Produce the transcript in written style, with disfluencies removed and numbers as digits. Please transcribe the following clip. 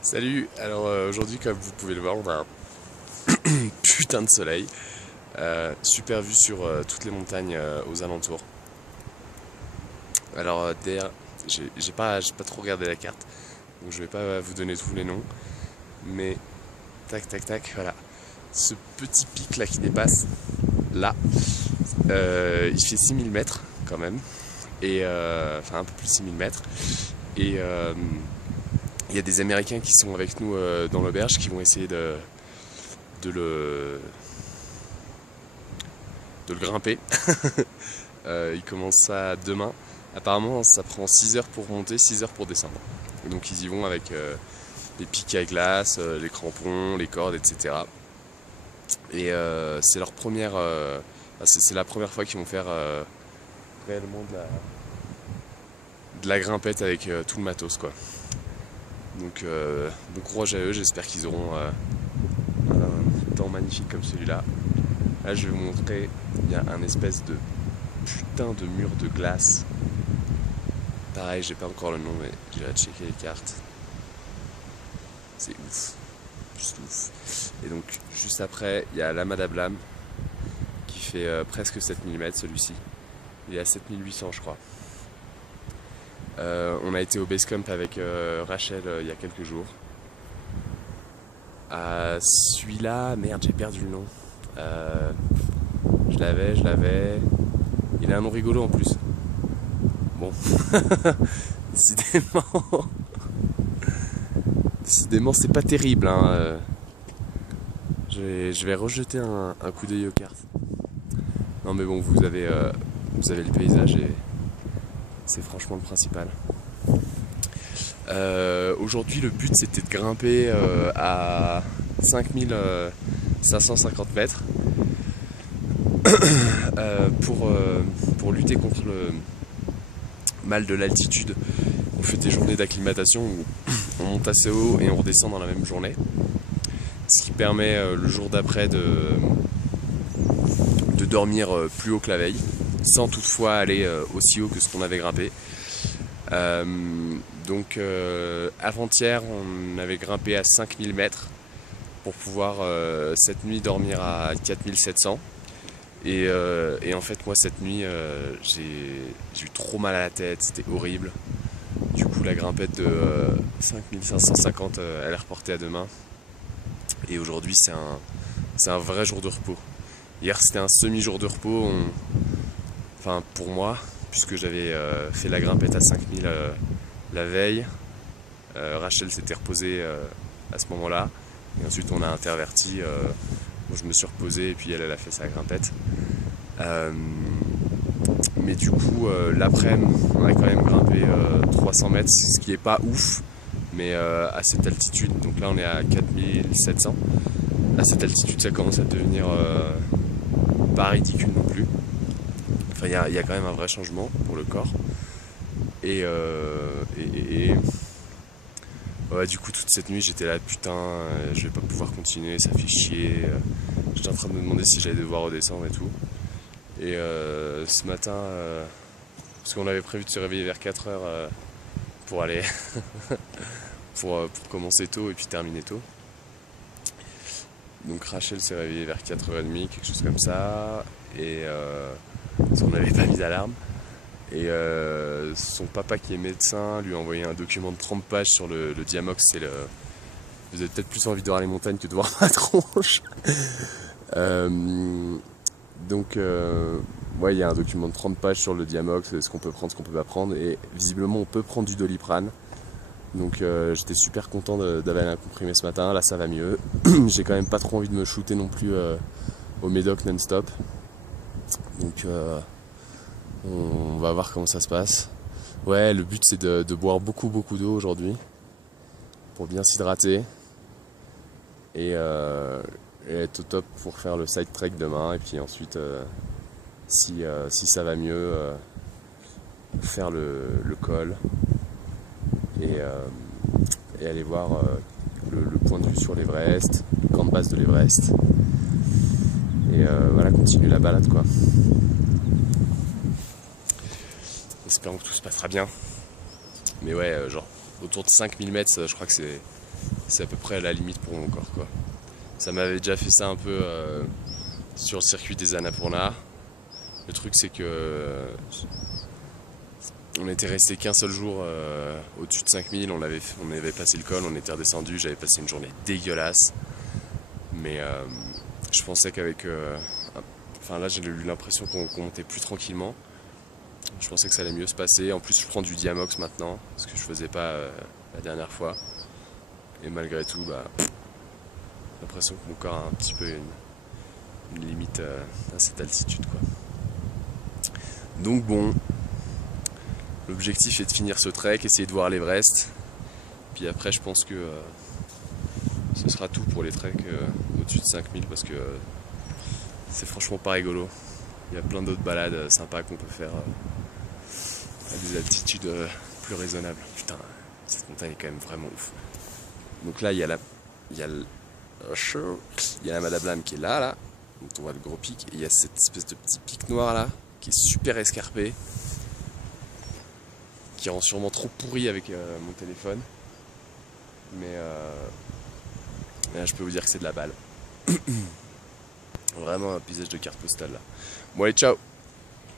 Salut, alors aujourd'hui comme vous pouvez le voir on a un putain de soleil, super vue sur toutes les montagnes aux alentours. Alors derrière, j'ai pas trop regardé la carte, donc je vais pas vous donner tous les noms, mais tac tac tac, voilà. Ce petit pic là qui dépasse, là, il fait 6000 mètres quand même, et enfin un peu plus de 6000 mètres, et il y a des Américains qui sont avec nous dans l'auberge qui vont essayer de le, de le grimper. Ils commencent ça demain. Apparemment, ça prend 6 heures pour monter, 6 heures pour descendre. Et donc, ils y vont avec les pics à glace, les crampons, les cordes, etc. Et c'est leur première. C'est la première fois qu'ils vont faire réellement de la grimpette avec tout le matos, quoi. Donc, bon courage à eux. J'espère qu'ils auront un temps magnifique comme celui-là. Là, je vais vous montrer. Il y a un espèce de putain de mur de glace. Pareil, j'ai pas encore le nom, mais j'irai checker les cartes. C'est ouf. Juste ouf. Et donc, juste après, il y a l'Amas d'Ablam qui fait presque 7000 mètres celui-ci. Il est à 7800, je crois. On a été au base camp avec Rachel il y a quelques jours. Celui-là, merde, j'ai perdu le nom. Je l'avais. Il a un nom rigolo en plus. Bon, décidément, décidément c'est pas terrible, hein. Je vais rejeter un coup d'œil aux cartes. Non mais bon, vous avez le paysage et c'est franchement le principal. Aujourd'hui, le but c'était de grimper à 5550 mètres pour lutter contre le mal de l'altitude. On fait des journées d'acclimatation où on monte assez haut et on redescend dans la même journée. Ce qui permet le jour d'après de dormir plus haut que la veille, sans toutefois aller aussi haut que ce qu'on avait grimpé. Donc avant-hier, on avait grimpé à 5000 mètres pour pouvoir cette nuit dormir à 4700. Et en fait, moi, cette nuit, j'ai eu trop mal à la tête, c'était horrible. Du coup, la grimpette de 5550, elle est reportée à demain. Et aujourd'hui, c'est un vrai jour de repos. Hier, c'était un semi-jour de repos, enfin pour moi, puisque j'avais fait la grimpette à 5000 la veille. Rachel s'était reposée à ce moment-là. Et ensuite, on a interverti. Je me suis reposé et puis elle a fait sa grimpette. Mais du coup, l'après-midi, on a quand même grimpé 300 mètres, ce qui est pas ouf, mais à cette altitude, donc là on est à 4700. À cette altitude, ça commence à devenir pas ridicule non plus. Enfin, il y a quand même un vrai changement pour le corps. Et ouais, du coup, toute cette nuit, j'étais là, putain, je vais pas pouvoir continuer, ça fait chier. J'étais en train de me demander si j'allais devoir redescendre et tout. Et ce matin, parce qu'on avait prévu de se réveiller vers 4h pour aller pour commencer tôt et puis terminer tôt. Donc Rachel s'est réveillée vers 4h30, quelque chose comme ça. Et parce qu'on n'avait pas mis d'alarme. Et son papa qui est médecin lui a envoyé un document de 30 pages sur le Diamox. Vous avez peut-être plus envie de voir les montagnes que de voir ma tronche. Donc ouais, il y a un document de 30 pages sur le Diamox, ce qu'on peut prendre, ce qu'on peut pas prendre. Et visiblement on peut prendre du Doliprane. Donc j'étais super content d'avaler un comprimé ce matin. Là ça va mieux. J'ai quand même pas trop envie de me shooter non plus au médoc non-stop. Donc on va voir comment ça se passe. Ouais, le but c'est de boire beaucoup d'eau aujourd'hui pour bien s'hydrater et être au top pour faire le side trek demain. Et puis ensuite, si ça va mieux, faire le col et aller voir le point de vue sur l'Everest, le camp de base de l'Everest. Et voilà, continuer la balade quoi. Espérons que tout se passera bien. Mais ouais, genre autour de 5000 mètres, je crois que c'est à peu près la limite pour mon corps, quoi. Ça m'avait déjà fait ça un peu sur le circuit des Annapurna. Le truc c'est que on était resté qu'un seul jour au-dessus de 5000, on avait passé le col, on était redescendu, j'avais passé une journée dégueulasse. Mais je pensais qu'avec... Enfin là j'ai eu l'impression qu'on montait plus tranquillement. Je pensais que ça allait mieux se passer. En plus je prends du Diamox maintenant, ce que je faisais pas la dernière fois. Et malgré tout, j'ai l'impression que mon corps a un petit peu une limite à cette altitude, quoi. Donc bon, l'objectif est de finir ce trek, essayer de voir l'Everest. Puis après je pense que ce sera tout pour les treks au-dessus de 5000 parce que c'est franchement pas rigolo. Il y a plein d'autres balades sympas qu'on peut faire à des altitudes plus raisonnables. Putain, cette montagne est quand même vraiment ouf. Donc là il y a la Madame qui est là, donc on voit le gros pic, et il y a cette espèce de petit pic noir là, qui est super escarpé, qui rend sûrement trop pourri avec mon téléphone, mais là, je peux vous dire que c'est de la balle. Vraiment un paysage de carte postale là. Bon allez, ciao.